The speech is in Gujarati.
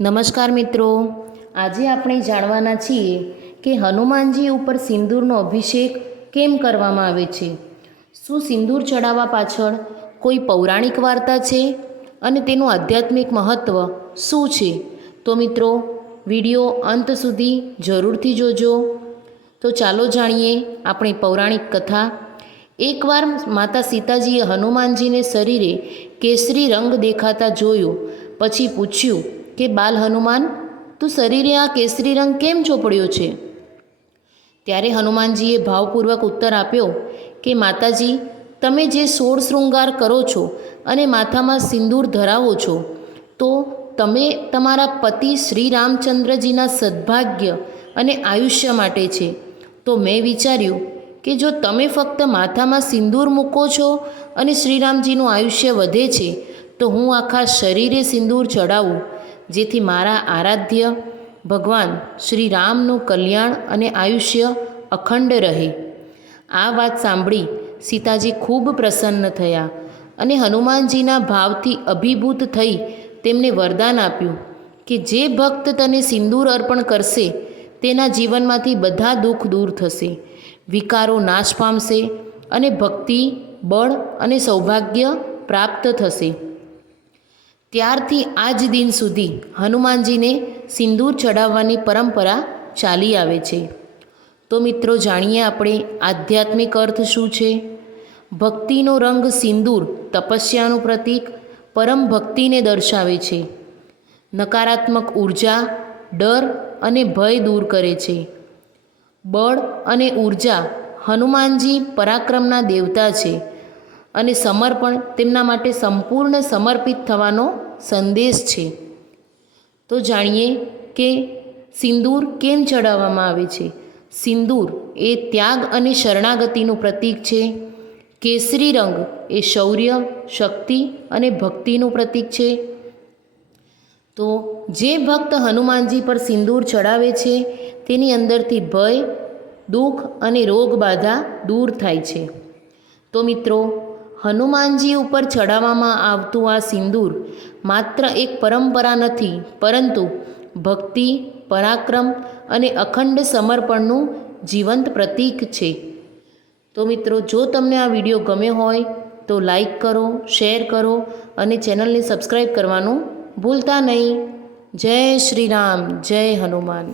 નમસ્કાર મિત્રો, આજે આપણે જાણવાના છીએ કે હનુમાનજી ઉપર સિંદૂરનો અભિષેક કેમ કરવામાં આવે છે. શું સિંદૂર ચડાવવા પાછળ કોઈ પૌરાણિક વાર્તા છે અને તેનું આધ્યાત્મિક મહત્ત્વ શું છે? તો મિત્રો, વિડીયો અંત સુધી જરૂરથી જોજો. તો ચાલો જાણીએ આપણી પૌરાણિક કથા. એકવાર માતા સીતાજીએ હનુમાનજીને શરીરે કેસરી રંગ દેખાતા જોયો. પછી પૂછ્યું કે બાલ હનુમાન, તું શરીરે આ કેસરી રંગ કેમ ચોપડ્યો છે? ત્યારે હનુમાનજીએ ભાવપૂર્વક ઉત્તર આપ્યો કે માતાજી, તમે જે 16 શૃંગાર કરો છો અને માથામાં સિંદૂર ધરાવો છો, તો તમે તમારા પતિ શ્રી રામચંદ્રજીના સદભાગ્ય અને આયુષ્ય માટે છે. તો મેં વિચાર્યું કે જો તમે ફક્ત માથામાં સિંદૂર મૂકો છો અને શ્રીરામજીનું આયુષ્ય વધે છે, તો હું આખા શરીરે સિંદૂર ચડાવું, જેથી મારા આરાધ્ય ભગવાન શ્રી રામનું કલ્યાણ અને આયુષ્ય અખંડ રહે. આ વાત સાંભળી સીતાજી ખૂબ પ્રસન્ન થયા અને હનુમાનજીના ભાવથી અભિભૂત થઈ તેમને વરદાન આપ્યું કે જે ભક્ત તને સિંદૂર અર્પણ કરશે તેના જીવનમાંથી બધા દુઃખ દૂર થશે, વિકારો નાશ પામશે અને ભક્તિ, બળ અને સૌભાગ્ય પ્રાપ્ત થશે. ત્યારથી આજ દિન સુધી હનુમાનજીને સિંદૂર ચડાવવાની પરંપરા ચાલી આવે છે. તો મિત્રો, જાણીએ આપણે આધ્યાત્મિક અર્થ શું છે. ભક્તિનો રંગ સિંદૂર તપસ્યાનું પ્રતીક, પરમ ભક્તિને દર્શાવે છે. નકારાત્મક ઉર્જા, ડર અને ભય દૂર કરે છે. બળ અને ઉર્જા, હનુમાનજી પરાક્રમના દેવતા છે અને સમર્પણ તેમના માટે સંપૂર્ણ સમર્પિત થવાનો સંદેશ છે. તો જાણીએ કે સિંદૂર કેમ ચડાવવામાં આવે છે. સિંદૂર એ ત્યાગ અને શરણાગતિનું પ્રતીક છે. કેસરી રંગ એ શૌર્ય, શક્તિ અને ભક્તિનું પ્રતીક છે. તો જે ભક્ત હનુમાનજી પર સિંદૂર ચડાવે છે તેની અંદરથી ભય, દુઃખ અને રોગ બાધા દૂર થાય છે. તો મિત્રો, હનુમાનજી ઉપર ચડાવવામાં આવતું આ સિંદૂર માત્ર એક પરંપરા નથી, પરંતુ ભક્તિ, પરાક્રમ અને અખંડ સમર્પણનું જીવંત પ્રતીક છે. તો મિત્રો, જો તમને આ વિડીયો ગમ્યો હોય તો લાઈક કરો, શેર કરો અને ચેનલને સબસ્ક્રાઈબ કરવાનું ભૂલતા નહીં. જય શ્રી રામ, જય હનુમાન.